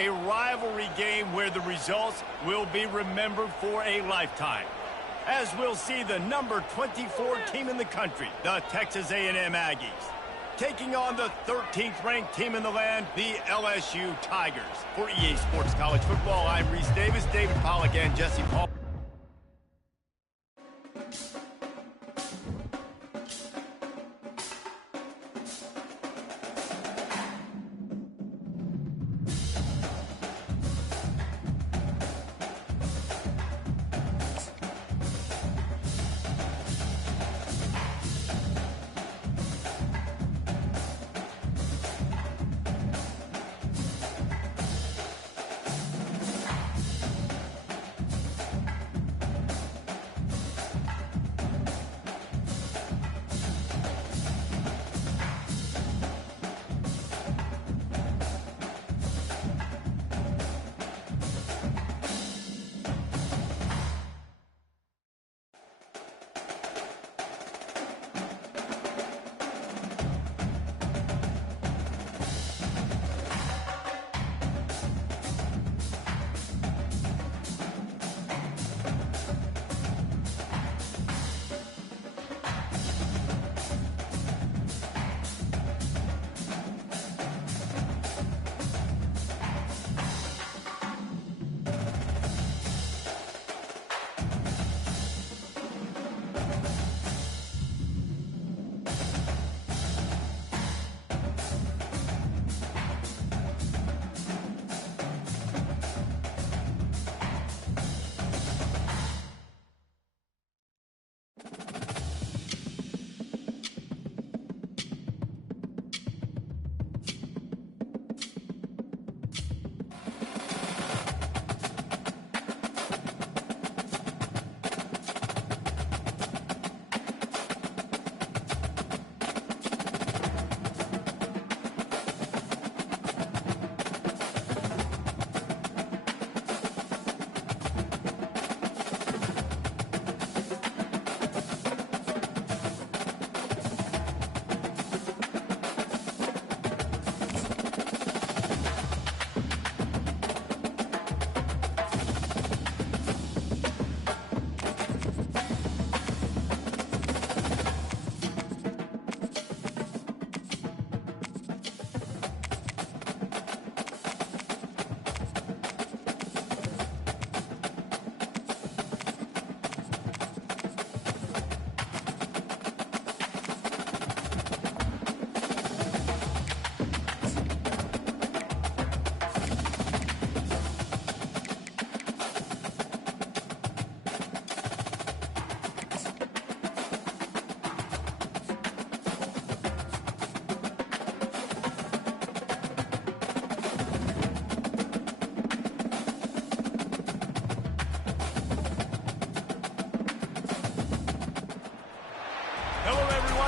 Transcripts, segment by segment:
a rivalry game where the results will be remembered for a lifetime. As we'll see the number 24 team in the country, the Texas A&M Aggies, taking on the 13th ranked team in the land, the LSU Tigers. For EA Sports College Football, I'm Reese Davis, David Pollack, and Jesse Paul.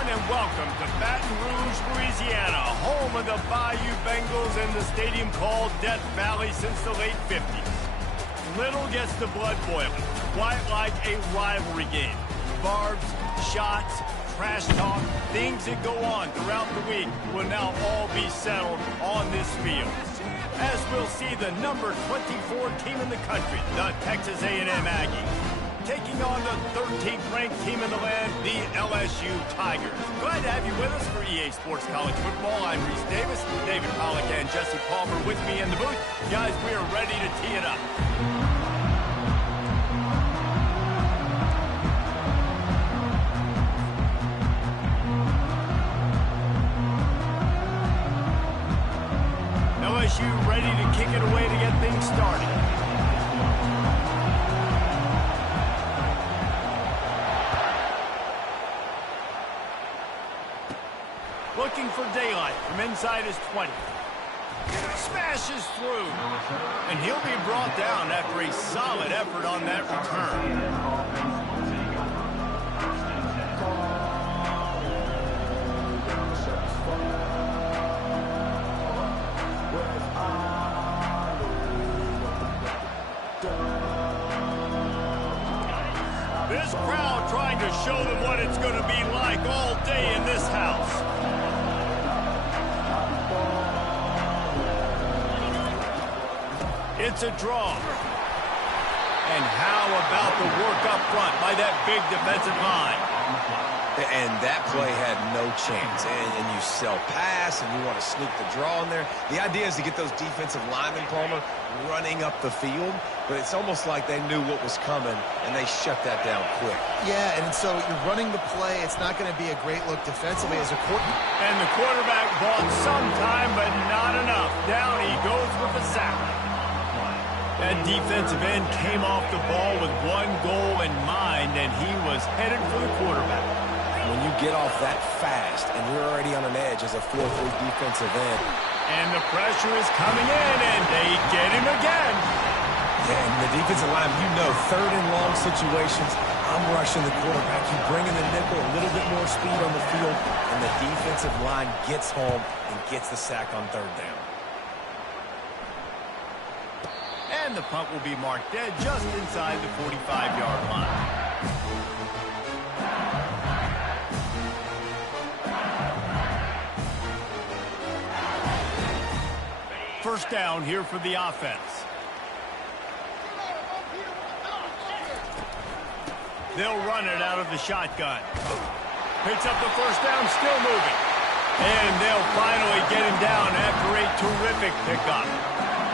And welcome to Baton Rouge, Louisiana, home of the Bayou Bengals and the stadium called Death Valley since the late 50s. Little gets the blood boiling, quite like a rivalry game. Barbs, shots, trash talk, things that go on throughout the week will now all be settled on this field. As we'll see the number 24 team in the country, the Texas A&M Aggies, taking on the 13th ranked team in the land, the LSU Tigers. Glad to have you with us for EA Sports College Football. I'm Reese Davis, David Pollack, and Jesse Palmer with me in the booth. Guys, we are ready to tee it up. LSU ready to kick it away to get things started. Looking for daylight from inside his 20. Smashes through. And he'll be brought down after a solid effort on that return. This crowd trying to show them what it's going to be like all day in this house. It's a draw. And how about the work up front by that big defensive line? And that play had no chance. And you sell pass, and you want to sneak the draw in there. The idea is to get those defensive linemen, Palmer, running up the field. But it's almost like they knew what was coming, and they shut that down quick. Yeah, and so you're running the play. It's not going to be a great look defensively as a quarterback. And the quarterback bought some time, but not enough. Down he goes with the sack. That defensive end came off the ball with one goal in mind, and he was headed for the quarterback. When you get off that fast and you're already on an edge as a 4-3 defensive end. And the pressure is coming in, and they get him again. Yeah, and the defensive line, you know, third and long situations, I'm rushing the quarterback. You bring in the nickel, a little bit more speed on the field, and the defensive line gets home and gets the sack on third down. And the punt will be marked dead just inside the 45-yard line. First down here for the offense. They'll run it out of the shotgun. Picks up the first down, still moving. And they'll finally get him down after a terrific pickup.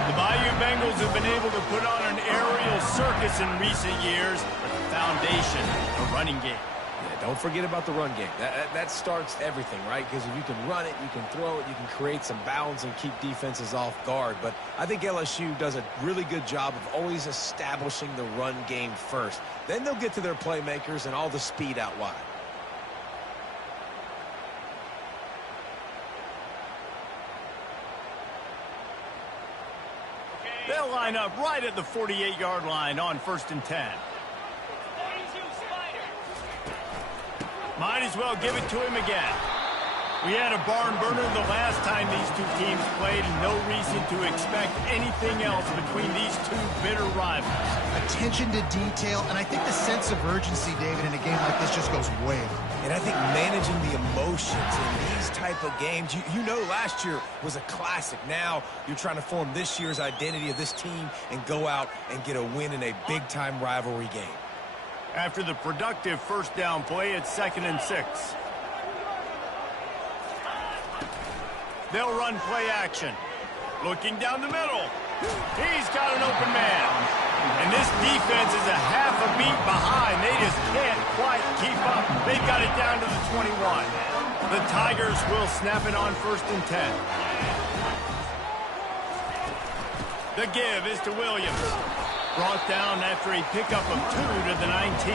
The Bayou Bengals have been able to put on an aerial circus in recent years, but the foundation, the running game. Yeah, don't forget about the run game. That starts everything, right? Because if you can run it, you can throw it, you can create some bounds and keep defenses off guard. But I think LSU does a really good job of always establishing the run game first. Then they'll get to their playmakers and all the speed out wide. They'll line up right at the 48-yard line on 1st and 10. Might as well give it to him again. We had a barn burner the last time these two teams played, and no reason to expect anything else between these two bitter rivals. Attention to detail, and I think the sense of urgency, David, in a game like this just goes way up. And I think managing the emotions in these type of games, you know last year was a classic. Now you're trying to form this year's identity of this team and go out and get a win in a big-time rivalry game. After the productive first down play, it's 2nd and 6. They'll run play action. Looking down the middle. He's got an open man. And this defense is a half a beat behind. They just can't quite keep up. They've got it down to the 21. The Tigers will snap it on 1st and 10. The give is to Williams. Brought down after a pickup of 2 to the 19.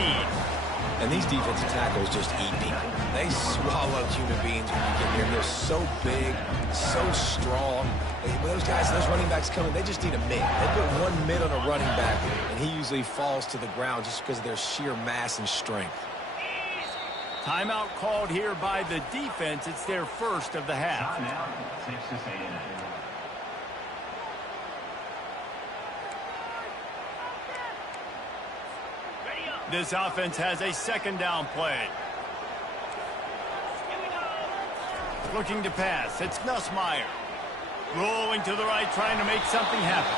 And these defensive tackles just eat people. They swallow human beings when you get here. They're so big, so strong. Those guys, those running backs coming, they just need a mid. They put one mid on a running back, and he usually falls to the ground just because of their sheer mass and strength. Timeout called here by the defense. It's their first of the half. This offense has a 2nd down play. Looking to pass. It's Nussmeier. Rolling to the right, trying to make something happen.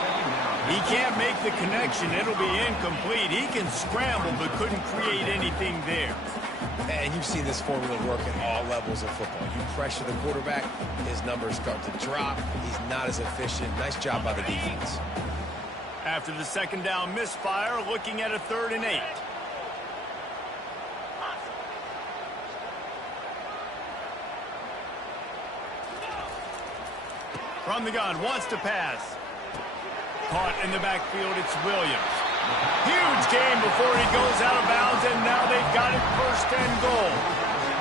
He can't make the connection. It'll be incomplete. He can scramble, but couldn't create anything there. And you've seen this formula work at all levels of football. You pressure the quarterback, his numbers start to drop. He's not as efficient. Nice job by the defense. After the 2nd down misfire, looking at a 3rd and 8. From the gun, wants to pass. Caught in the backfield, it's Williams. Huge game before he goes out of bounds, and now they've got it 1st and goal.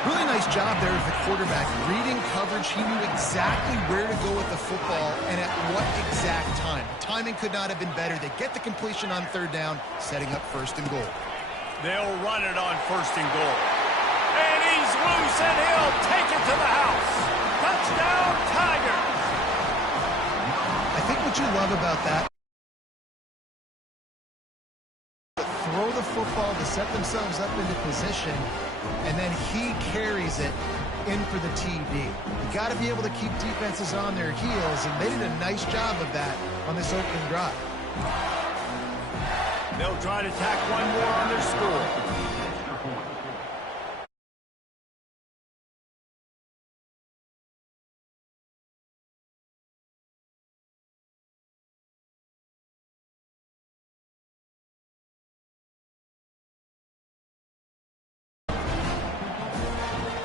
Really nice job there as the quarterback. Reading coverage, he knew exactly where to go with the football and at what exact time. The timing could not have been better. They get the completion on 3rd down, setting up 1st and goal. They'll run it on 1st and goal. And he's loose, and he'll take it to the house. Touchdown, Tigers! I think what you love about that, throw the football to set themselves up into position, and then he carries it in for the TD. You got to be able to keep defenses on their heels, and they did a nice job of that on this opening drive. They'll try to tack one more on their score.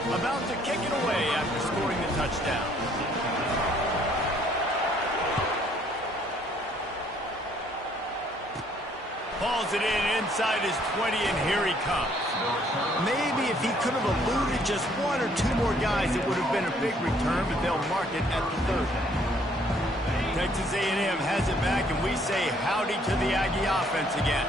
About to kick it away after scoring the touchdown. Balls it in inside his 20, and here he comes. Maybe if he could have eluded just one or two more guys, it would have been a big return, but they'll mark it at the 30. Texas A&M has it back, and we say howdy to the Aggie offense again.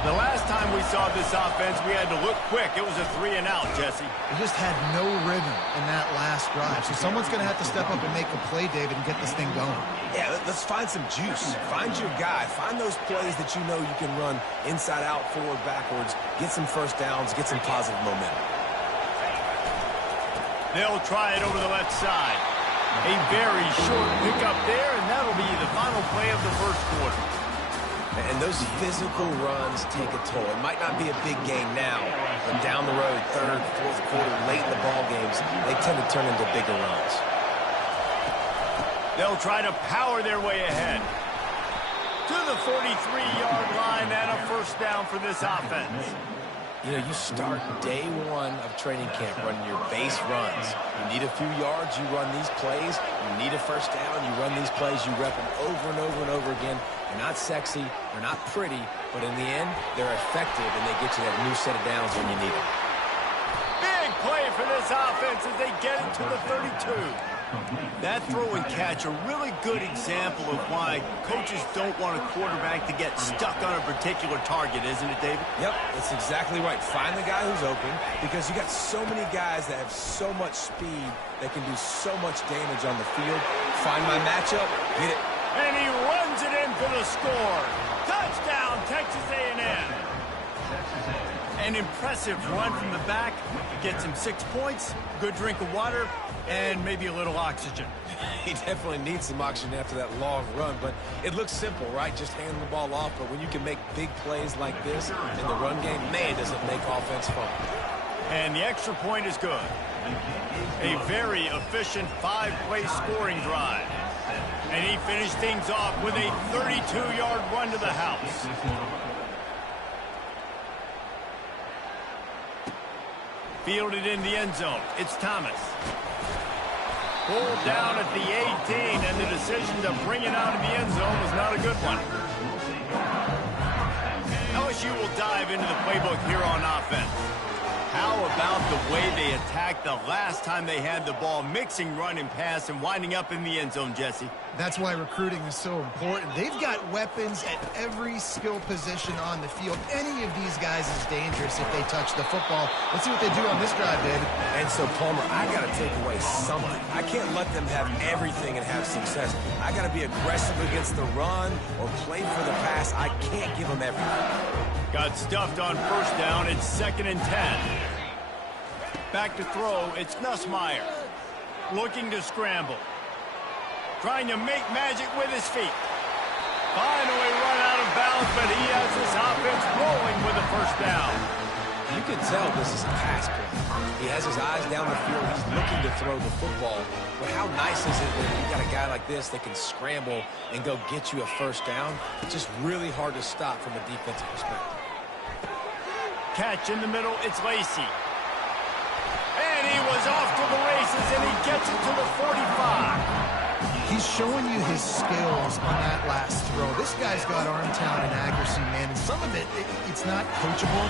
The last time we saw this offense, we had to look quick. It was a 3-and-out, Jesse. They just had no rhythm in that last drive. So someone's going to have to step up and make a play, David, and get this thing going. Yeah, let's find some juice. Find your guy. Find those plays that you know you can run inside out, forward, backwards. Get some first downs. Get some positive momentum. They'll try it over the left side. A very short pickup there, and that'll be the final play of the first quarter. And those physical runs take a toll. It might not be a big gain now, but down the road, third, fourth quarter, late in the ball games, they tend to turn into bigger runs. They'll try to power their way ahead to the 43-yard line, and a first down for this offense. You know, you start day one of training camp running your base runs. You need a few yards, you run these plays. You need a first down, you run these plays. You rep them over and over and over again. They're not sexy, they're not pretty, but in the end, they're effective, and they get you that new set of downs when you need them. Big play for this offense as they get it to the 32. That throw and catch, a really good example of why coaches don't want a quarterback to get stuck on a particular target, isn't it, David? Yep, that's exactly right. Find the guy who's open, because you got so many guys that have so much speed that can do so much damage on the field. Find my matchup, get it. And he runs it in for the score. Touchdown, Texas A&M. An impressive run from the back. Gets him 6 points, good drink of water, and maybe a little oxygen. He definitely needs some oxygen after that long run, but it looks simple, right? Just hand the ball off, but when you can make big plays like this in the run game, man, does it make offense fun. And the extra point is good. A very efficient 5-play scoring drive. And he finished things off with a 32-yard run to the house. Fielded in the end zone. It's Thomas. Pulled down at the 18, and the decision to bring it out of the end zone was not a good one. LSU will dive into the playbook here on offense. How about the way they attacked the last time they had the ball, mixing run and pass and winding up in the end zone, Jesse? That's why recruiting is so important. They've got weapons at every skill position on the field. Any of these guys is dangerous if they touch the football. Let's see what they do on this drive, David. And so, Palmer, I got to take away something. I can't let them have everything and have success. I got to be aggressive against the run or play for the pass. I can't give them everything. Got stuffed on first down. It's 2nd and 10. Back to throw. It's Nussmeier. Looking to scramble. Trying to make magic with his feet. Finally run out of bounds, but he has this offense rolling with a first down. You can tell this is a pass play. He has his eyes down the field. He's looking to throw the football. But how nice is it when you got a guy like this that can scramble and go get you a first down? It's just really hard to stop from a defensive perspective. Catch in the middle. It's Lacey. And he was off to the races, and he gets it to the 45. He's showing you his skills on that last throw. This guy's got arm talent and accuracy, man, and some of it's not coachable.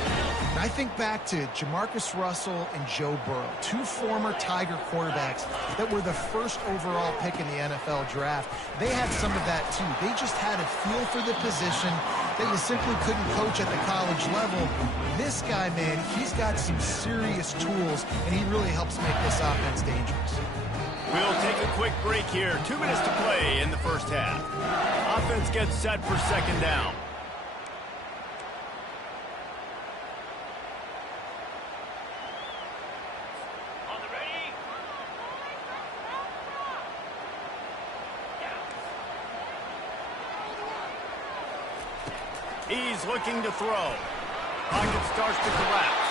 And I think back to Jamarcus Russell and Joe Burrow, two former Tiger quarterbacks that were the first overall pick in the NFL draft. They had some of that, too. They just had a feel for the position that you simply couldn't coach at the college level. This guy, man, he's got some serious tools, and he really helps make this offense dangerous. We'll take a quick break here. 2 minutes to play in the first half. Offense gets set for 2nd down. On the ready. He's looking to throw. Pocket starts to collapse.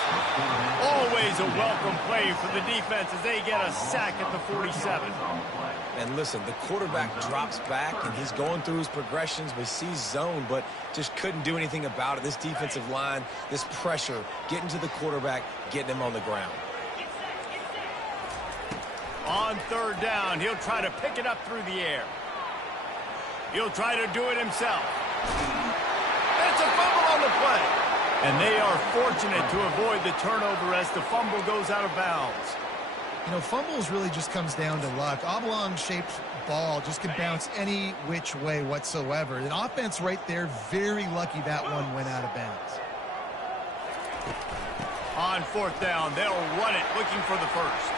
Always a welcome play for the defense as they get a sack at the 47. And listen, the quarterback drops back, and he's going through his progressions. We see zone, but just couldn't do anything about it. This defensive line, this pressure, getting to the quarterback, getting him on the ground. On third down, he'll try to pick it up through the air. He'll try to do it himself. It's a fumble on the play. And they are fortunate to avoid the turnover as the fumble goes out of bounds. You know, fumbles really just comes down to luck. Oblong-shaped ball just can bounce any which way whatsoever. An offense right there, very lucky that one went out of bounds. On fourth down, they'll run it, looking for the first.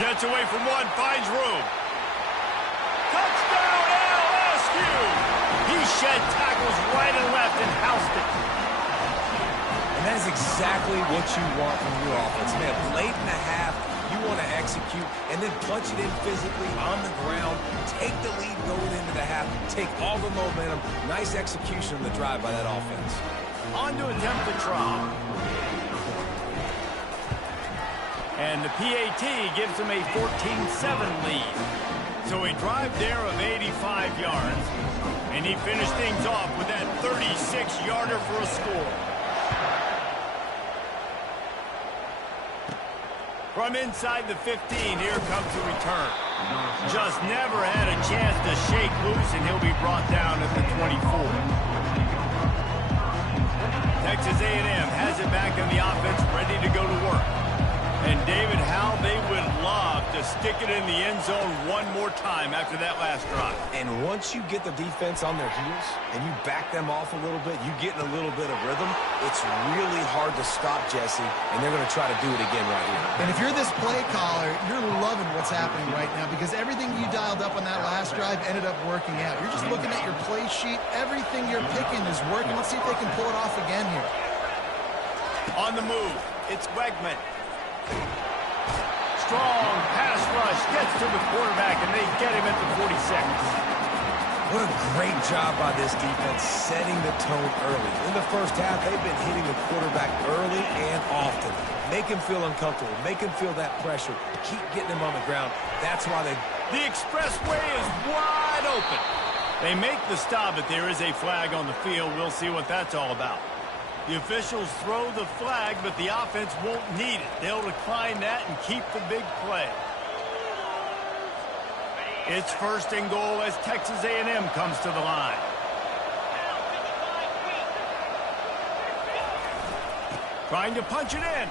Gets away from one, finds room. Touchdown, LSU! He shed tackles right and left and housed it. And that is exactly what you want from your offense. Man, late in the half, you want to execute and then punch it in physically on the ground, take the lead going into the half, take all the momentum. Nice execution on the drive by that offense. On to attempt the try. And the PAT gives him a 14-7 lead. So a drive there of 85 yards. And he finished things off with that 36-yarder for a score. From inside the 15, here comes the return. Just never had a chance to shake loose, and he'll be brought down at the 24. Texas A&M has it back on the offense, ready to go to work. And David, how they would love to stick it in the end zone one more time after that last drive. And once you get the defense on their heels and you back them off a little bit, you get in a little bit of rhythm, it's really hard to stop, Jesse, and they're going to try to do it again right here. And if you're this play caller, you're loving what's happening right now because everything you dialed up on that last drive ended up working out. You're just looking at your play sheet. Everything you're picking is working. Let's see if they can pull it off again here. On the move, it's Wegman. Strong pass rush gets to the quarterback, and they get him at the 46. What a great job by this defense setting the tone early. In the first half, they've been hitting the quarterback early and often. Make him feel uncomfortable. Make him feel that pressure. Keep getting him on the ground. That's why they... The expressway is wide open. They make the stop, but there is a flag on the field. We'll see what that's all about. The officials throw the flag, but the offense won't need it. They'll decline that and keep the big play. It's first and goal as Texas A&M comes to the line. Trying to punch it in.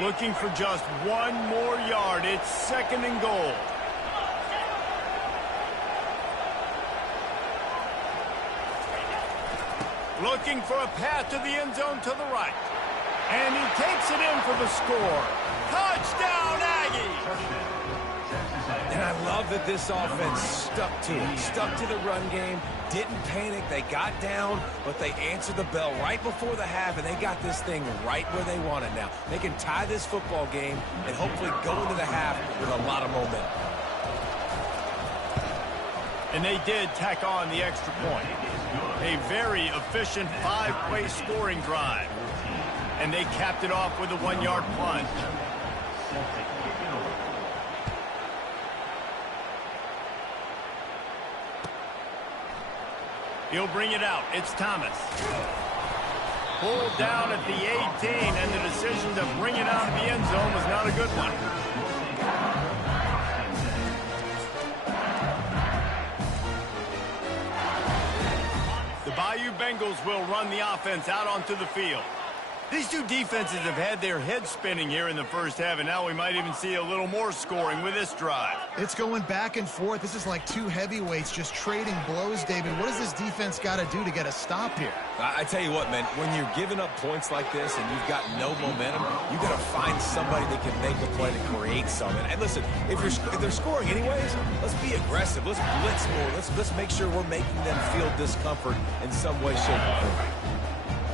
Looking for just one more yard. It's second and goal. Looking for a path to the end zone to the right. And he takes it in for the score. Touchdown, Aggies! And I love that this offense stuck to it, stuck to the run game, didn't panic. They got down, but they answered the bell right before the half, and they got this thing right where they want it now. They can tie this football game and hopefully go into the half with a lot of momentum. And they did tack on the extra point. A very efficient 5-play scoring drive. And they capped it off with a 1-yard plunge. He'll bring it out. It's Thomas. Pulled down at the 18, and the decision to bring it out of the end zone was not a good one. The Bayou Bengals will run the offense out onto the field. These two defenses have had their heads spinning here in the first half, and now we might even see a little more scoring with this drive. It's going back and forth. This is like two heavyweights just trading blows, David. What does this defense got to do to get a stop here? I tell you what, man, when you're giving up points like this and you've got no momentum, you got to find somebody that can make a play to create something. And listen, if they're scoring anyways, let's be aggressive. Let's blitz more. Let's make sure we're making them feel discomfort in some way, shape, or form.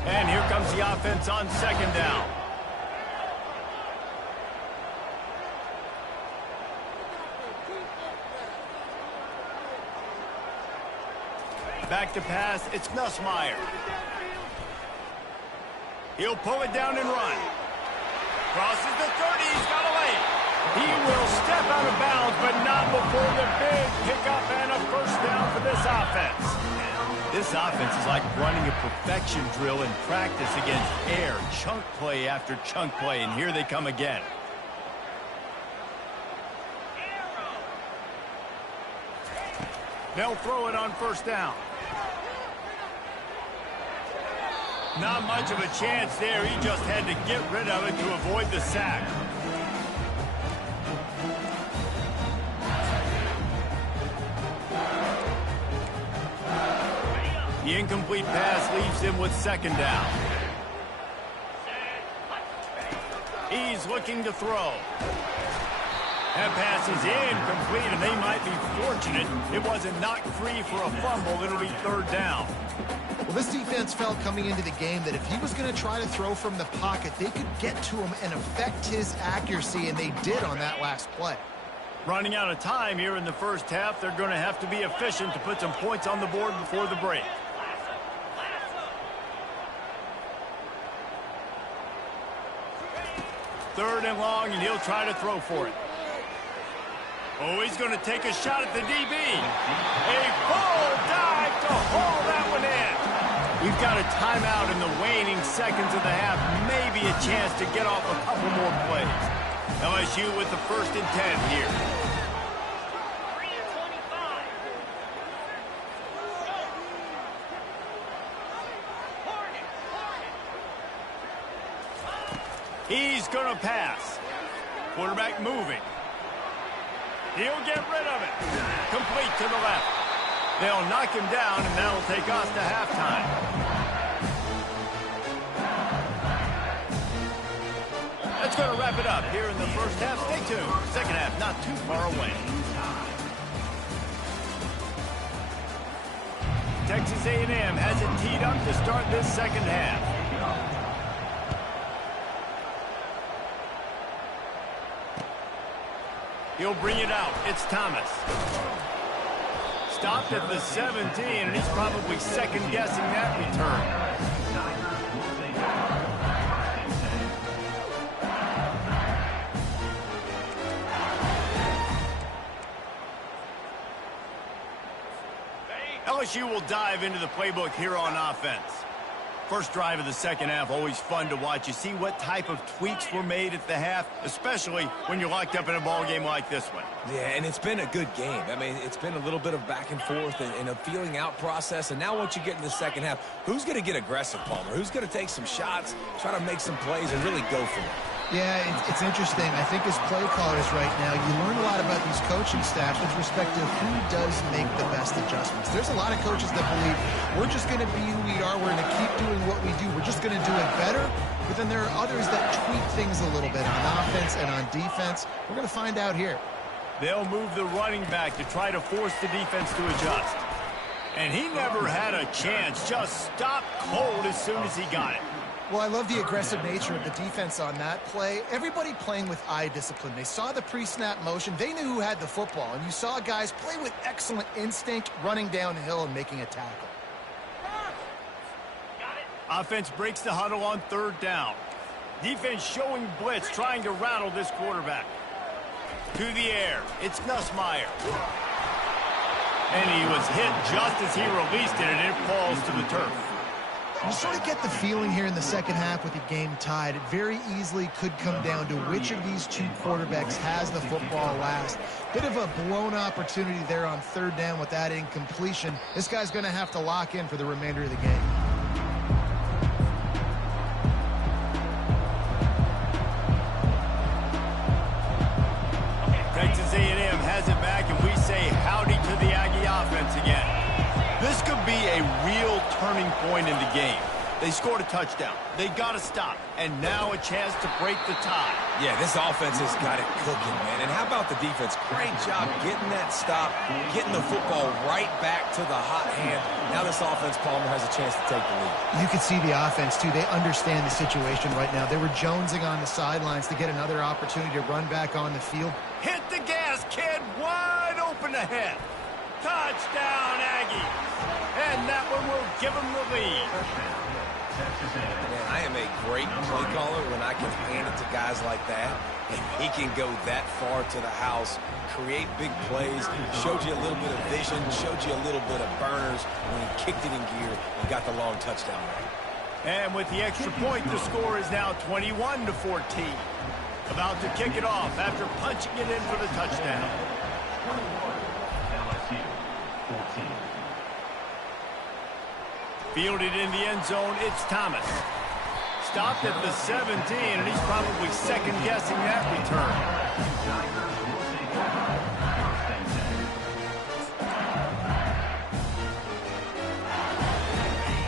And here comes the offense on second down. Back to pass, it's Nussmeier. He'll pull it down and run. Crosses the 30, he's got a lane. He will step out of bounds, but not before the big pickup and a first down for this offense. This offense is like running a perfection drill in practice against air, chunk play after chunk play, and here they come again. They'll throw it on first down. Not much of a chance there. He just had to get rid of it to avoid the sack. The incomplete pass leaves him with second down. He's looking to throw. That pass is incomplete, and they might be fortunate it wasn't knocked free for a fumble. It'll be third down. Well, this defense felt coming into the game that if he was going to try to throw from the pocket, they could get to him and affect his accuracy, and they did on that last play. Running out of time here in the first half, they're going to have to be efficient to put some points on the board before the break. Third and long, and he'll try to throw for it. Oh, he's going to take a shot at the DB. A full dive to haul that one in. We've got a timeout in the waning seconds of the half. Maybe a chance to get off a couple more plays. LSU with the 1st and 10 here. He's going to pass. Quarterback moving. He'll get rid of it. Complete to the left. They'll knock him down, and that'll take us to halftime. That's going to wrap it up here in the first half. Stay tuned. Second half not too far away. Texas A&M has it teed up to start this second half. He'll bring it out. It's Thomas. Stopped at the 17, and he's probably second-guessing that return. LSU will dive into the playbook here on offense. First drive of the second half, always fun to watch. You see what type of tweaks were made at the half, especially when you're locked up in a ball game like this one. Yeah, and it's been a good game. I mean, it's been a little bit of back and forth and a feeling out process. And now once you get in the second half, who's going to get aggressive, Palmer? Who's going to take some shots, try to make some plays, and really go for it? Yeah, it's interesting. I think as play callers right now, you learn a lot about these coaching staffs with respect to who does make the best adjustments. There's a lot of coaches that believe we're just going to be who we are. We're going to keep doing what we do. We're just going to do it better. But then there are others that tweak things a little bit on offense and on defense. We're going to find out here. They'll move the running back to try to force the defense to adjust. And he never had a chance. Just stopped cold as soon as he got it. Well, I love the aggressive nature of the defense on that play. Everybody playing with eye discipline. They saw the pre-snap motion. They knew who had the football. And you saw guys play with excellent instinct, running downhill and making a tackle. Offense breaks the huddle on third down. Defense showing blitz, trying to rattle this quarterback. To the air. It's Nussmeier. And he was hit just as he released it, and it falls to the turf. You sort of get the feeling here in the second half with the game tied. It very easily could come down to which of these two quarterbacks has the football last. Bit of a blown opportunity there on third down with that incompletion. This guy's going to have to lock in for the remainder of the game. a real turning point in the game. They scored a touchdown. They got to stop. And now a chance to break the tie. Yeah, this offense has got it cooking, man. And how about the defense? Great job getting that stop, getting the football right back to the hot hand. Now this offense, Palmer, has a chance to take the lead. You can see the offense, too. They understand the situation right now. They were jonesing on the sidelines to get another opportunity to run back on the field. Hit the gas, kid. Wide open ahead. Touchdown, Aggies. And that one will give them the lead. Man, I am a great play caller when I can hand it to guys like that. And he can go that far to the house, create big plays, showed you a little bit of vision, showed you a little bit of burners when he kicked it in gear and got the long touchdown run. And with the extra point, the score is now 21-14. About to kick it off after punching it in for the touchdown. LSU 14. Fielded in the end zone, it's Thomas. Stopped at the 17, and he's probably second-guessing that return.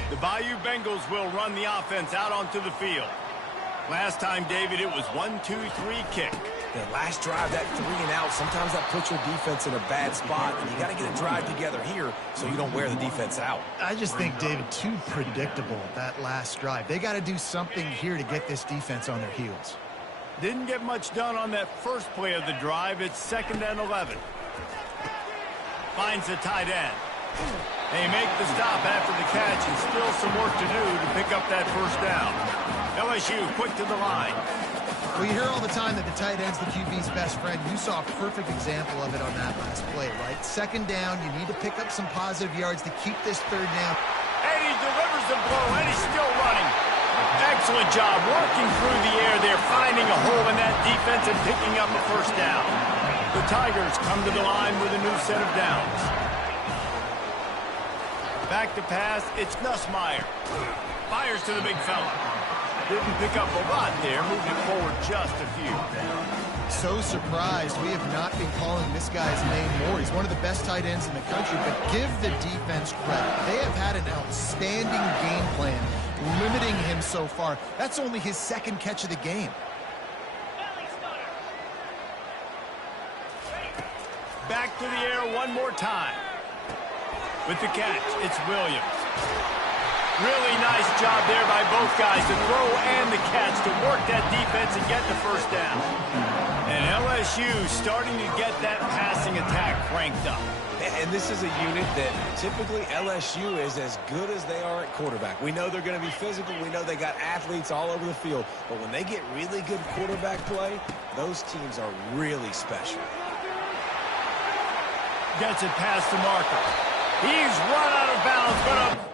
The Bayou Bengals will run the offense out onto the field. Last time, David, it was 1-2-3 kick. The last drive, that 3 and out, sometimes that puts your defense in a bad spot, and you got to get a drive together here so you don't wear the defense out. I just think, David, too predictable that last drive. They got to do something here to get this defense on their heels. Didn't get much done on that first play of the drive. It's 2nd and 11. Finds the tight end. They make the stop after the catch, and still some work to do to pick up that first down. LSU quick to the line. Well, you hear all the time that the tight end's the QB's best friend. You saw a perfect example of it on that last play, right? 2nd down, you need to pick up some positive yards to keep this 3rd down. And he delivers the blow, and he's still running. Excellent job working through the air there, finding a hole in that defense and picking up a first down. The Tigers come to the line with a new set of downs. Back to pass, it's Nussmeier. Fires to the big fella. Didn't pick up a lot there, moving forward just a few. So surprised we have not been calling this guy's name more. He's one of the best tight ends in the country, but give the defense credit. They have had an outstanding game plan, limiting him so far. That's only his 2nd catch of the game. Back to the air one more time. With the catch, it's Williams. Really nice job there by both guys, the throw and the catch, to work that defense and get the first down. And LSU starting to get that passing attack cranked up. And this is a unit that typically LSU is as good as they are at quarterback. We know they're going to be physical. We know they got athletes all over the field. But when they get really good quarterback play, those teams are really special. Gets it past the marker. He's run out of bounds, but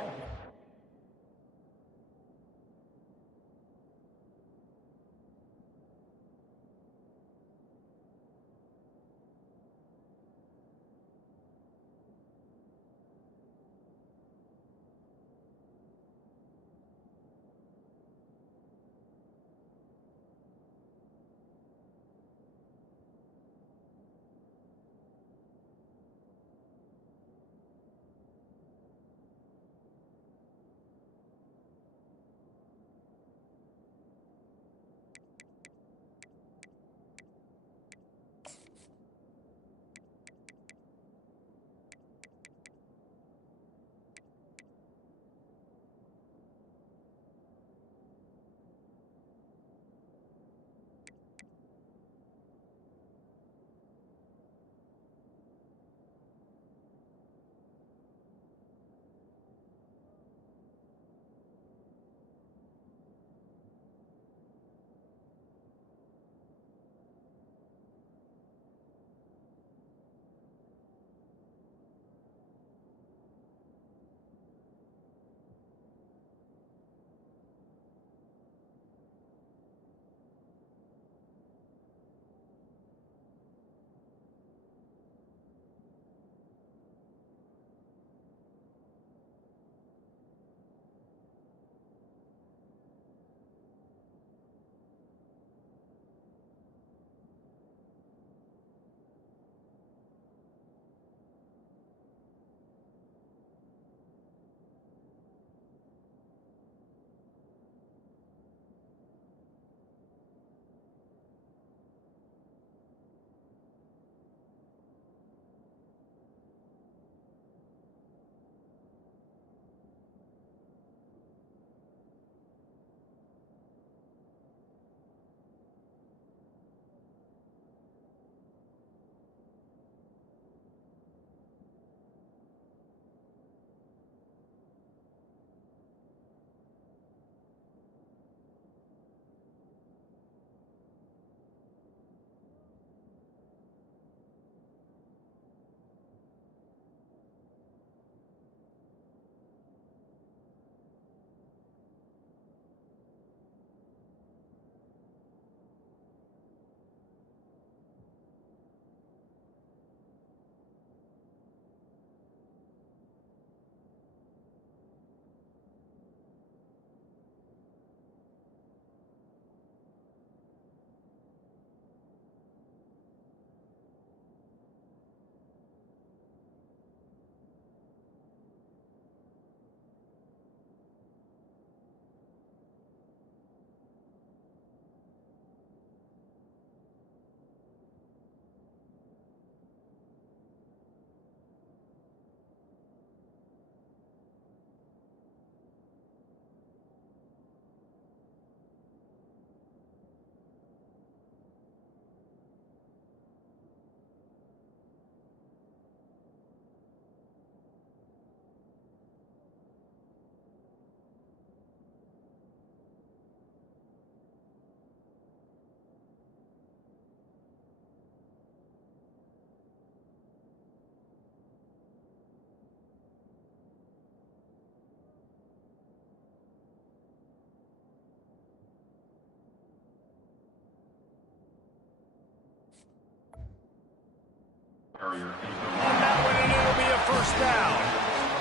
On that one, and it'll be a first down.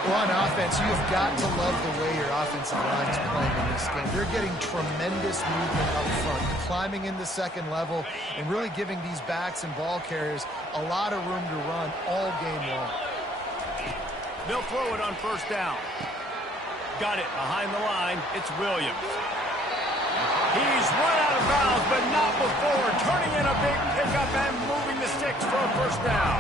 Well, on offense, you've got to love the way your offensive line is playing in this game. They're getting tremendous movement up front, climbing in the second level, and really giving these backs and ball carriers a lot of room to run all game long. They'll throw it on first down. Got it behind the line. It's Williams. He's run out of bounds, but not before. Turning in a big pickup and moving the sticks for a first down.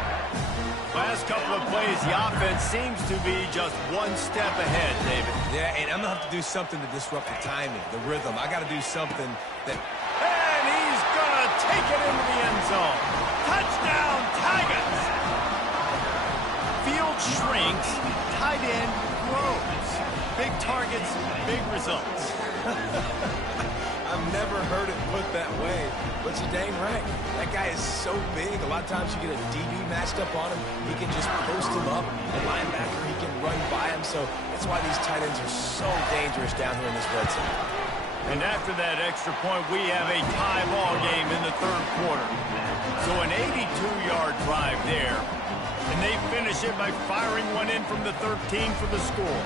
Last couple of plays, the offense seems to be just one step ahead, David. Yeah, and I'm going to have to do something to disrupt the timing, the rhythm. I got to do something that... And he's going to take it into the end zone. Touchdown, Tigers! Field shrinks, tight end grows. Big targets, big results. I've never heard it put that way, but you're dang right. That guy is so big. A lot of times you get a DB matched up on him. He can just post him up. A linebacker, he can run by him. So that's why these tight ends are so dangerous down here in this red zone. And after that extra point, we have a tie ball game in the third quarter. So an 82-yard drive there. And they finish it by firing one in from the 13 for the score.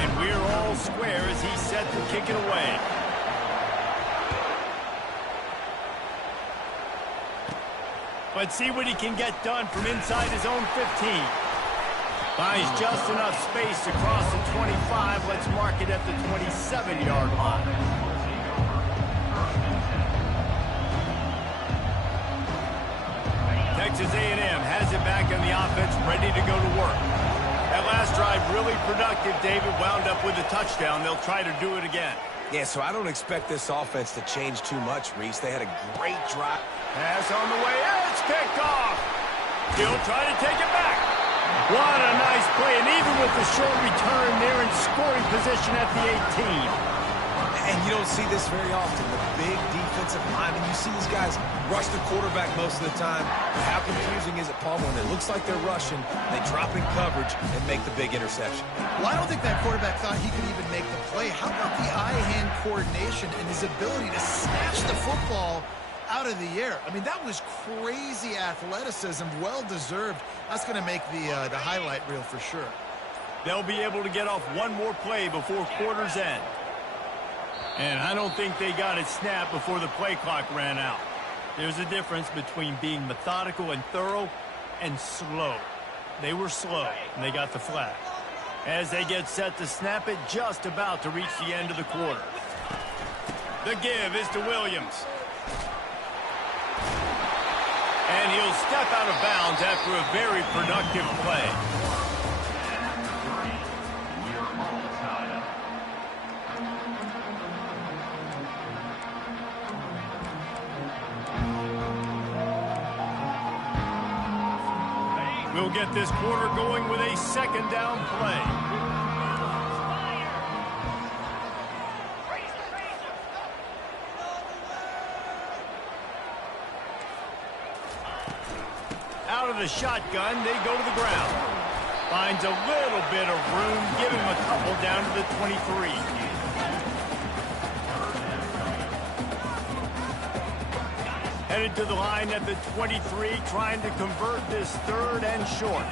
And we're all square as he's set to kick it away. But see what he can get done from inside his own 15. Finds just enough space to cross the 25. Let's mark it at the 27-yard line. Texas A&M has it back in the offense, ready to go to work. That last drive really productive. David wound up with a touchdown. They'll try to do it again. Yeah, so I don't expect this offense to change too much, Reese. They had a great drive. Pass on the way. It's picked off. He'll try to take it back. What a nice play. And even with the short return, they're in scoring position at the 18. And you don't see this very often. The big defensive linemen. You see these guys rush the quarterback most of the time. But how confusing is it, Paul, when it looks like they're rushing, they drop in coverage and make the big interception? Well, I don't think that quarterback thought he could even make the play. How about the eye-hand coordination and his ability to snatch the football out of the air? I mean, that was crazy athleticism, well-deserved. That's going to make the highlight reel for sure. They'll be able to get off one more play before quarter's end. And I don't think they got it snapped before the play clock ran out. There's a difference between being methodical and thorough and slow. They were slow, and they got the flag. As they get set to snap it, just about to reach the end of the quarter. The give is to Williams. And he'll step out of bounds after a very productive play. We'll get this quarter going with a second down play. Out of the shotgun, they go to the ground. Finds a little bit of room, give him a couple down to the 23. Headed to the line at the 23, trying to convert this third and short.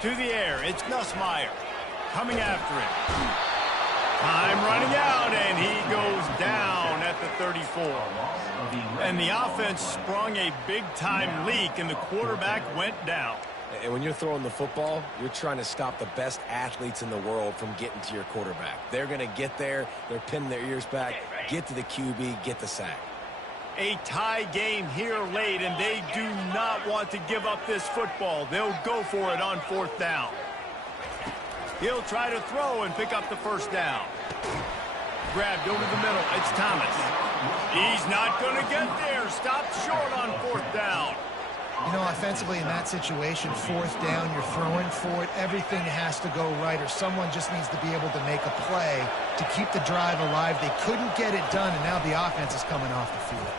To the air, it's Nussmeier coming after him. Time running out, and he goes down at the 34. And the offense sprung a big-time leak, and the quarterback went down. And when you're throwing the football, you're trying to stop the best athletes in the world from getting to your quarterback. They're going to get there. They're pinning their ears back, get to the QB, get the sack. A tie game here late, and they do not want to give up this football. They'll go for it on fourth down. He'll try to throw and pick up the first down. Grabbed over the middle. It's Thomas. He's not going to get there. Stopped short on fourth down. You know, offensively in that situation, fourth down, you're throwing for it. Everything has to go right, or someone just needs to be able to make a play to keep the drive alive. They couldn't get it done, and now the offense is coming off the field.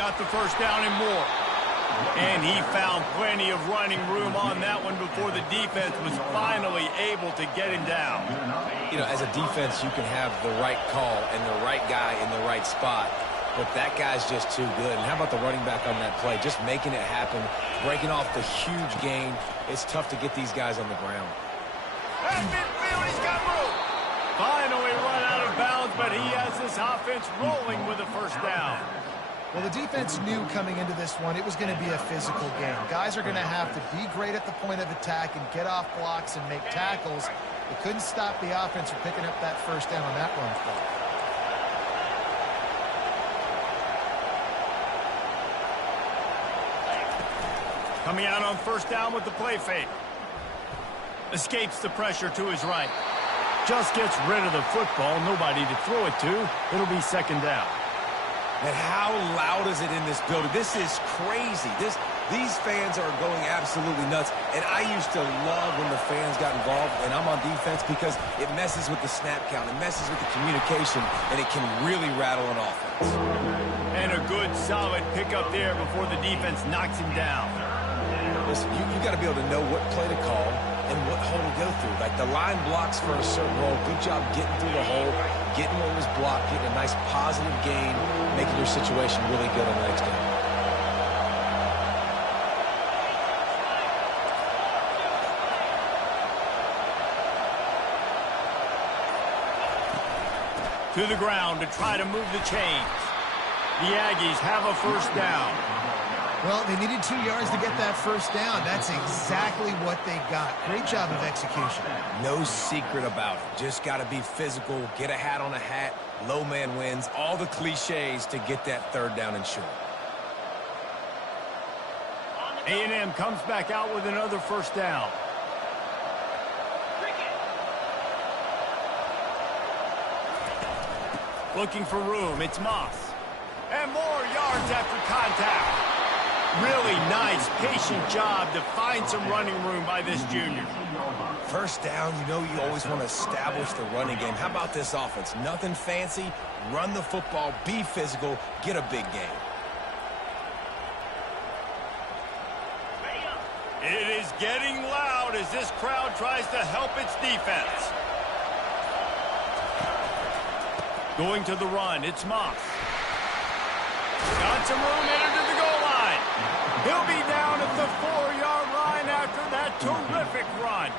Got the first down and more. And he found plenty of running room on that one before the defense was finally able to get him down. You know, as a defense, you can have the right call and the right guy in the right spot, but that guy's just too good. And how about the running back on that play? Just making it happen, breaking off the huge gain. It's tough to get these guys on the ground. He's got room. Finally run out of bounds, but he has this offense rolling with a first down. Well, the defense knew coming into this one it was going to be a physical game. Guys are going to have to be great at the point of attack and get off blocks and make tackles. They couldn't stop the offense from picking up that first down on that run play. Coming out on first down with the play fake. Escapes the pressure to his right. Just gets rid of the football. Nobody to throw it to. It'll be second down. And how loud is it in this building? This is crazy. These fans are going absolutely nuts. And I used to love when the fans got involved, and I'm on defense, because it messes with the snap count. It messes with the communication, and it can really rattle an offense. And a good, solid pickup there before the defense knocks him down. Listen, you got to be able to know what play to call and what hole to go through. Like, the line blocks for a certain hole. Good job getting through the hole, getting what was blocked, getting a nice positive gain, making your situation really good on the next game. To the ground to try to move the chains. The Aggies have a first down. Well, they needed 2 yards to get that first down. That's exactly what they got. Great job of execution. No secret about it. Just got to be physical, get a hat on a hat, low man wins, all the cliches to get that third down and short. A&M comes back out with another first down. Looking for room, it's Moss. And more yards after contact. Really nice, patient job to find some running room by this junior. First down, you know you always want to establish the running game. How about this offense? Nothing fancy, run the football, be physical, get a big game. It is getting loud as this crowd tries to help its defense. Going to the run, it's Moss. Got some room, headed to the goal line. He'll be down at the 4-yard line after that terrific run.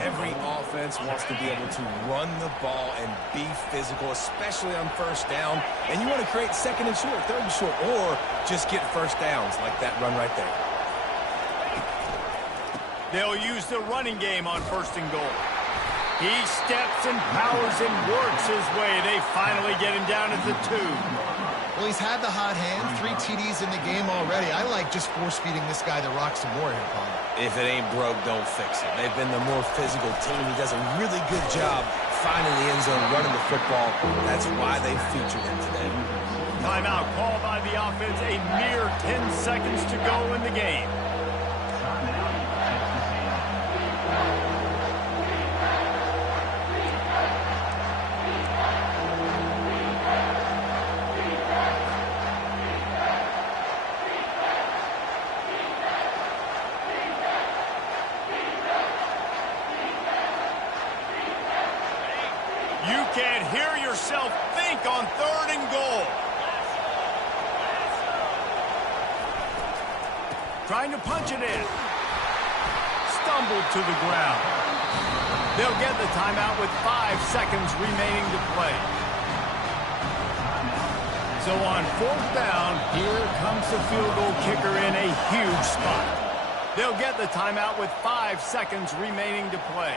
Every offense wants to be able to run the ball and be physical, especially on first down. And you want to create second and short, third and short, or just get first downs like that run right there. They'll use the running game on first and goal. He steps and powers and works his way. They finally get him down at the 2. Well, he's had the hot hand, 3 TDs in the game already. I like just force-feeding this guy to rock some more here, Paul. If it ain't broke, don't fix it. They've been the more physical team. He does a really good job finding the end zone, running the football. That's why they featured him today. Timeout called by the offense. A mere 10 seconds to go in the game. You can't hear yourself think on third and goal. Trying to punch it in. Stumbled to the ground. They'll get the timeout with 5 seconds remaining to play. So on fourth down, here comes the field goal kicker in a huge spot. They'll get the timeout with 5 seconds remaining to play.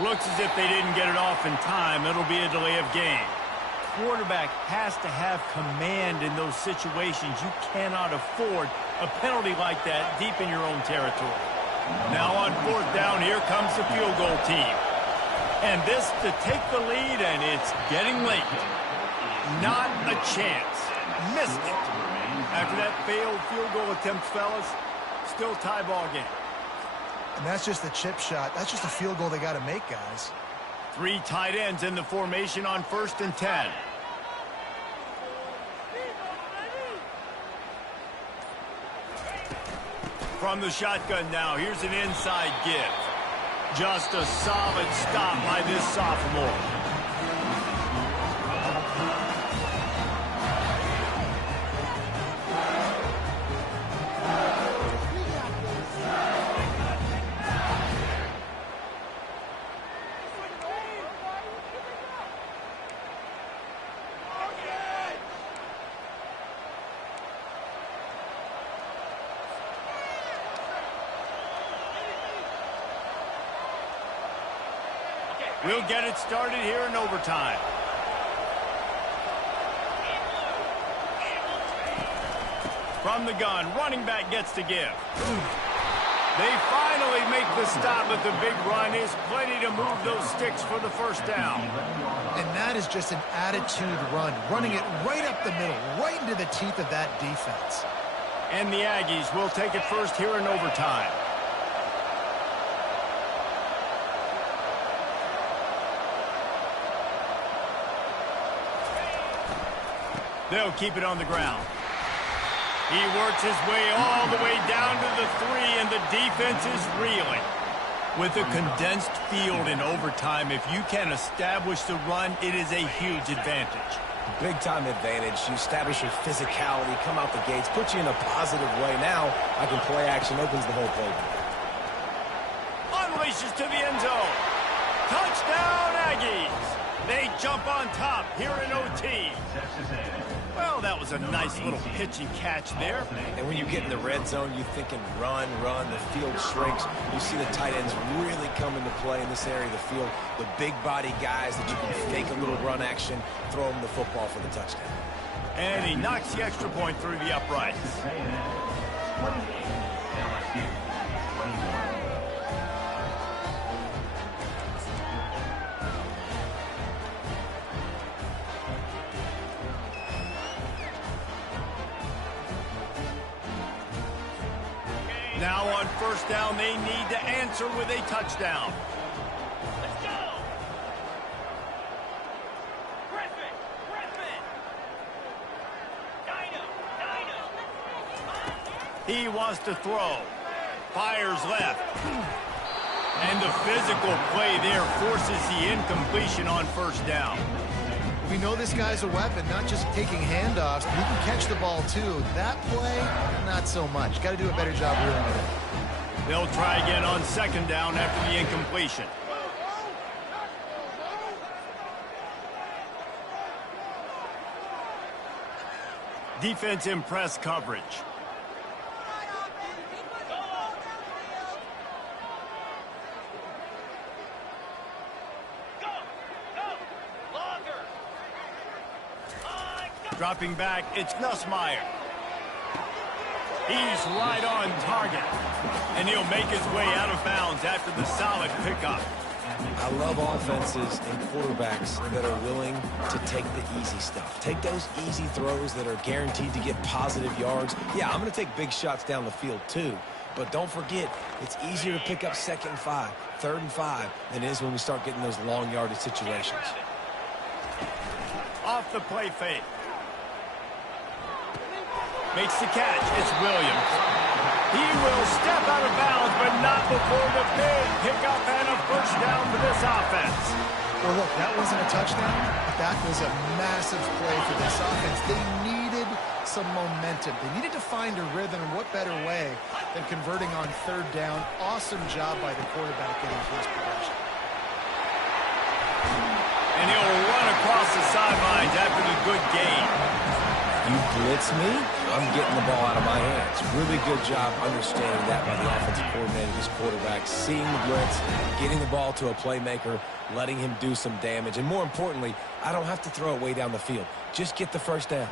Looks as if they didn't get it off in time. It'll be a delay of game. Quarterback has to have command in those situations. You cannot afford a penalty like that deep in your own territory. Now on fourth down, here comes the field goal team. And this to take the lead, and it's getting late. Not a chance. Missed it. After that failed field goal attempt, fellas, still tie ball game. And that's just a chip shot. That's just a field goal they got to make, guys. 3 tight ends in the formation on 1st and 10. From the shotgun now, here's an inside give. Just a solid stop by this sophomore. We'll get it started here in overtime. From the gun, running back gets to give. They finally make the stop, but the big run is plenty to move those sticks for the first down. And that is just an attitude run, running it right up the middle, right into the teeth of that defense. And the Aggies will take it first here in overtime. They'll keep it on the ground. He works his way all the way down to the 3, and the defense is reeling. With a condensed field in overtime, if you can establish the run, it is a huge advantage. Big-time advantage. You establish your physicality, come out the gates, put you in a positive way. Now, I can play action, opens the whole playbook. Unleashes to the end zone. Touchdown, Aggies! They jump on top here in OT. Well, that was a nice little pitch and catch there. And when you get in the red zone, you're thinking run, the field shrinks. You see the tight ends really come into play in this area of the field. The big body guys that you can fake a little run action, throw them the football for the touchdown. And he knocks the extra point through the uprights. Now on first down, they need to answer with a touchdown. Let's go! Griffin! Dino! He wants to throw. Fires left. And the physical play there forces the incompletion on first down. We know this guy's a weapon, not just taking handoffs. He can catch the ball, too. That play, not so much. Got to do a better job reeling it in. They'll try again on second down after the incompletion. Defense in press coverage. Dropping back, it's Nussmeier. He's right on target. And he'll make his way out of bounds after the solid pickup. I love offenses and quarterbacks that are willing to take the easy stuff. Take those easy throws that are guaranteed to get positive yards. Yeah, I'm going to take big shots down the field too. But don't forget, it's easier to pick up 2nd and 5, 3rd and 5 than it is when we start getting those long yardage situations. Off the play fake. Makes the catch. It's Williams. He will step out of bounds, but not before the big pickup and a first down for this offense. Well, look, that wasn't a touchdown, but that was a massive play for this offense. They needed some momentum. They needed to find a rhythm, and what better way than converting on 3rd down. Awesome job by the quarterback getting his progression. And he'll run across the sidelines after the good gain. You blitz me, I'm getting the ball out of my hands. Really good job understanding that by the offensive coordinator, this quarterback, seeing the blitz, getting the ball to a playmaker, letting him do some damage. And more importantly, I don't have to throw it way down the field. Just get the first down.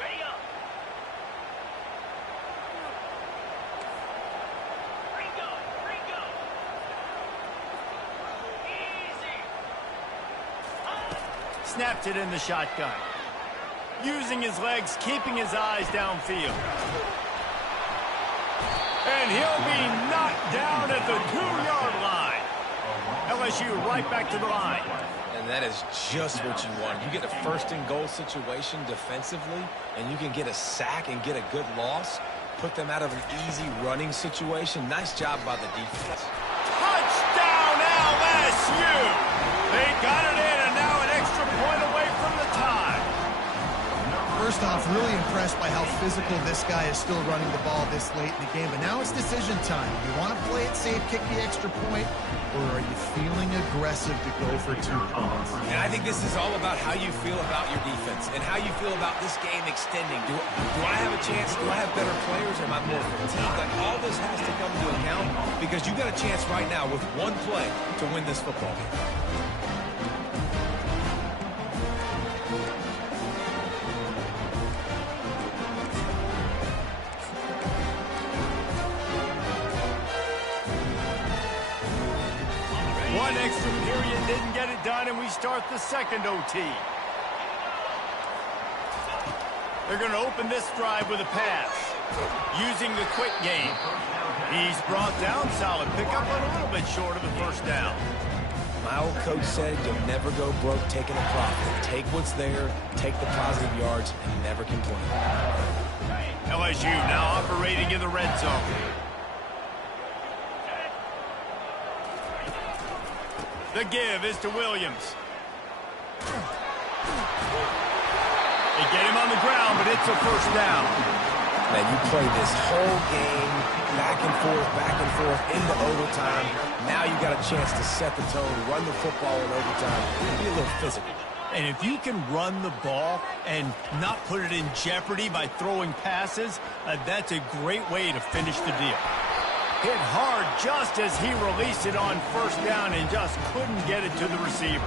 Ready up! Ringo! Easy! snaps it in the shotgun. Using his legs, keeping his eyes downfield. And he'll be knocked down at the 2-yard line. LSU right back to the line. And that is just what you want. You get a first-and-goal situation defensively, and you can get a sack and get a good loss, put them out of an easy running situation. Nice job by the defense. Touchdown, LSU! They got it in, and now an extra point away from the tie. First off, really impressed by how physical this guy is still running the ball this late in the game. But now it's decision time. You want to play it safe, kick the extra point, or are you feeling aggressive to go for 2 points? And I think this is all about how you feel about your defense and how you feel about this game extending. Do I have a chance? Do I have better players, or am I more fatigued? Like, all this has to come to account because you got a chance right now with one play to win this football game. One extra period didn't get it done, and we start the second OT. They're going to open this drive with a pass, using the quick game. He's brought down, solid pickup, but a little bit short of the first down. My old coach said you'll never go broke taking a profit. Take what's there, take the positive yards, and never complain. LSU now operating in the red zone. The give is to Williams. They get him on the ground, but it's a first down. Man, you play this whole game back and forth, into overtime. Now you got a chance to set the tone, run the football in overtime, and be a little physical. And if you can run the ball and not put it in jeopardy by throwing passes, that's a great way to finish the deal. Hit hard just as he released it on first down and just couldn't get it to the receiver.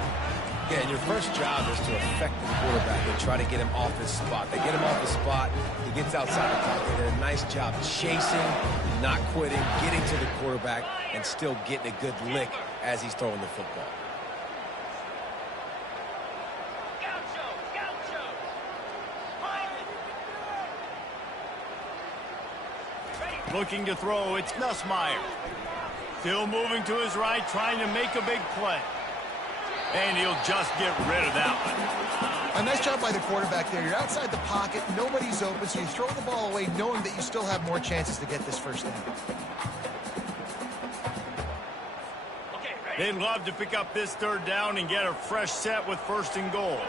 Yeah, and your first job is to affect the quarterback and try to get him off his spot. They get him off his spot, he gets outside the pocket. They did a nice job chasing, not quitting, getting to the quarterback, and still getting a good lick as he's throwing the football. Looking to throw, it's Nussmeier. Still moving to his right, trying to make a big play. And he'll just get rid of that one. A nice job by the quarterback there. You're outside the pocket, nobody's open, so you throw the ball away knowing that you still have more chances to get this first down. They'd love to pick up this third down and get a fresh set with first and goal.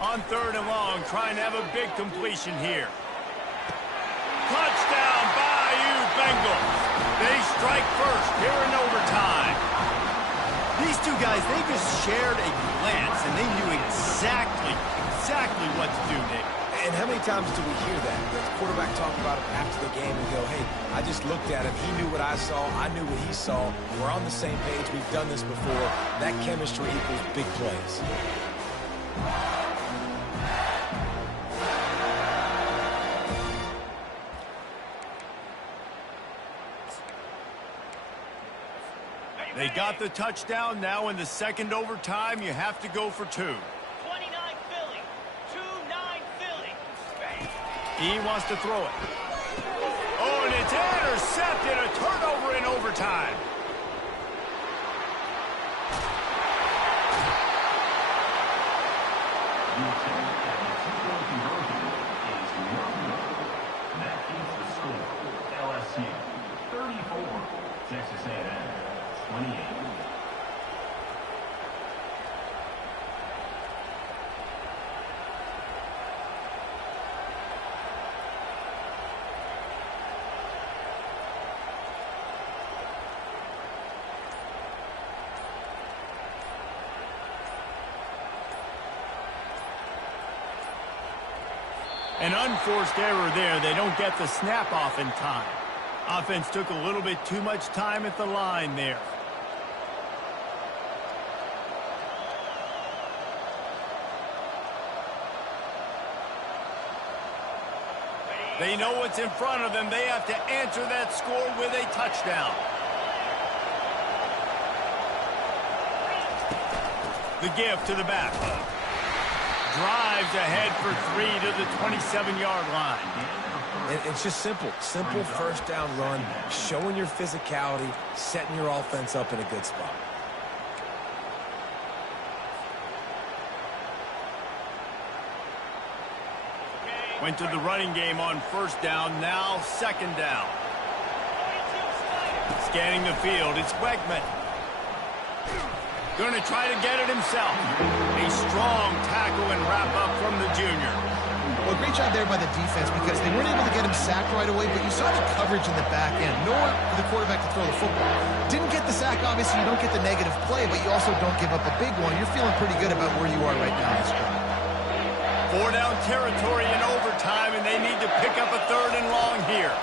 On third and long, trying to have a big completion here. Touchdown, Bayou Bengals. They strike first here in overtime. These two guys, they just shared a glance, and they knew exactly what to do, Nick. And how many times do we hear that? The quarterback talk about it after the game and go, hey, I just looked at him. He knew what I saw. I knew what he saw. We're on the same page. We've done this before. That chemistry equals big plays. They got the touchdown. Now in the second overtime, you have to go for 2. 29 Philly. 2-9 Philly. He wants to throw it. Oh, and it's intercepted. A turnover in overtime. That keeps the score. LSU 34, Texas A&M 28. An unforced error there. They don't get the snap off in time. Offense took a little bit too much time at the line there. They know what's in front of them. They have to answer that score with a touchdown. The give to the back. Drives ahead for 3 to the 27-yard line. It's just simple. Simple first down run, showing your physicality, setting your offense up in a good spot. Went to the running game on first down, now second down. Scanning the field, it's Wegman. Going to try to get it himself. A strong tackle and wrap-up from the junior. Well, great job there by the defense because they weren't able to get him sacked right away, but you saw the coverage in the back end. Nowhere for the quarterback to throw the football. Didn't get the sack, obviously you don't get the negative play, but you also don't give up a big one. You're feeling pretty good about where you are right now in this drive. 4-down territory in overtime, and they need to pick up a 3rd and long here.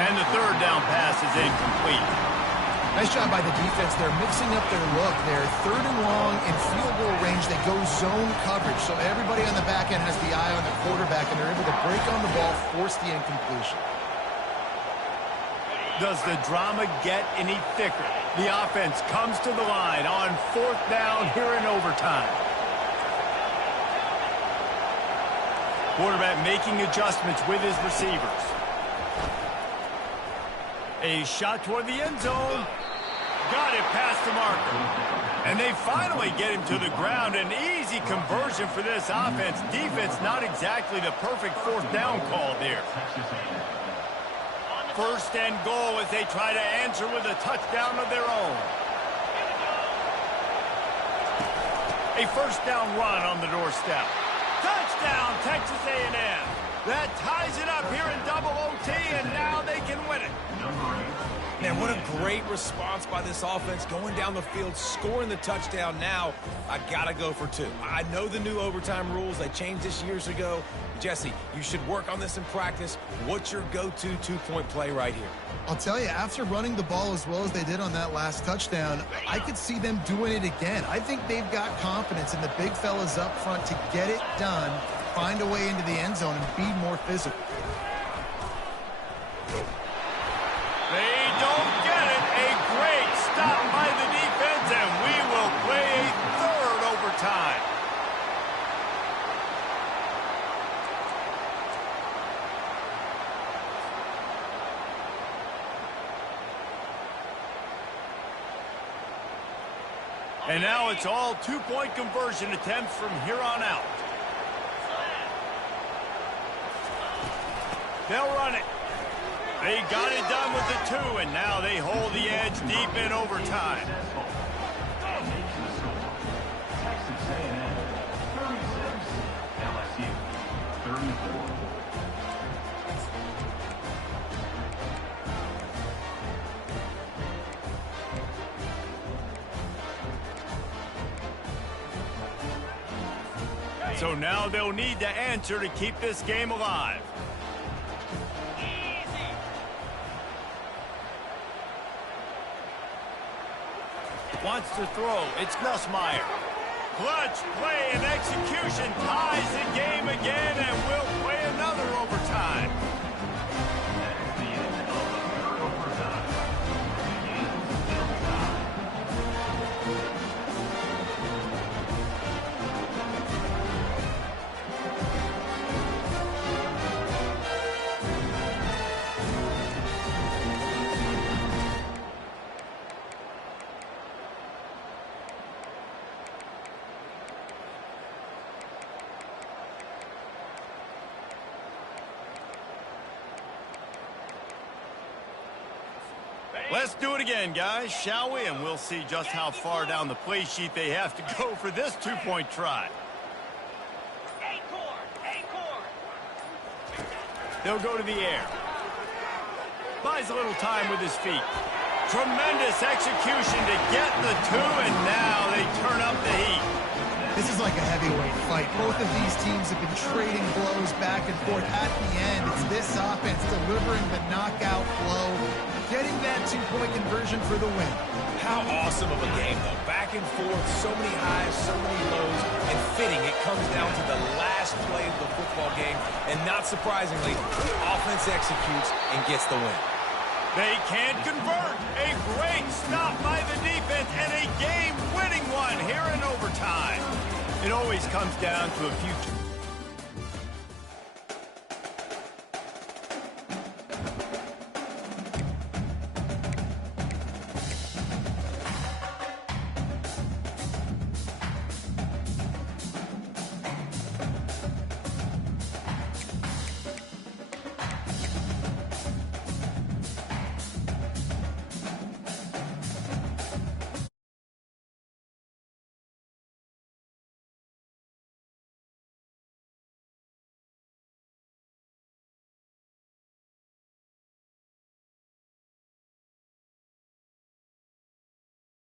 And the 3rd down pass is incomplete. Nice job by the defense. They're mixing up their look. They're 3rd and long in field goal range. They go zone coverage, so everybody on the back end has the eye on the quarterback, and they're able to break on the ball, force the incompletion. Does the drama get any thicker? The offense comes to the line on 4th down here in overtime. Quarterback making adjustments with his receivers. A shot toward the end zone. Got it past the marker. And they finally get him to the ground. An easy conversion for this offense. Defense not exactly the perfect 4th down call there. 1st and goal as they try to answer with a touchdown of their own. A 1st down run on the doorstep. Touchdown, Texas A&M. That ties it up here in double OT, and now they can win it. Man, what a great response by this offense, going down the field, scoring the touchdown. Now, I got to go for 2. I know the new overtime rules. They changed this years ago. Jesse, you should work on this in practice. What's your go-to 2-point play right here? I'll tell you, after running the ball as well as they did on that last touchdown, I could see them doing it again. I think they've got confidence in the big fellas up front to get it done, find a way into the end zone, and be more physical. They don't get it. A great stop by the defense, and we will play a 3rd overtime. And now it's all 2-point conversion attempts from here on out. They'll run it. They got it done with the 2, and now they hold the edge deep in overtime. Texas A&M 36, LSU 34. So now they'll need to answer to keep this game alive. Wants to throw. It's Nussmeier. Clutch play and execution ties the game again, and we'll play another overtime. At the end of the 3rd overtime, the game is still tied. Let's do it again, guys, shall we? And we'll see just how far down the play sheet they have to go for this 2-point try. They'll go to the air. Buys a little time with his feet. Tremendous execution to get the 2, and now they turn up the heat. This is like a heavyweight fight. Both of these teams have been trading blows back and forth. At the end, it's this offense delivering the knockout blow, getting that two-point conversion for the win. How awesome of a game, though. Back and forth, so many highs, so many lows, and fitting, it comes down to the last play of the football game, and not surprisingly, the offense executes and gets the win. They can't convert. A great stop by the defense and a game-winning one here in overtime. It always comes down to a few...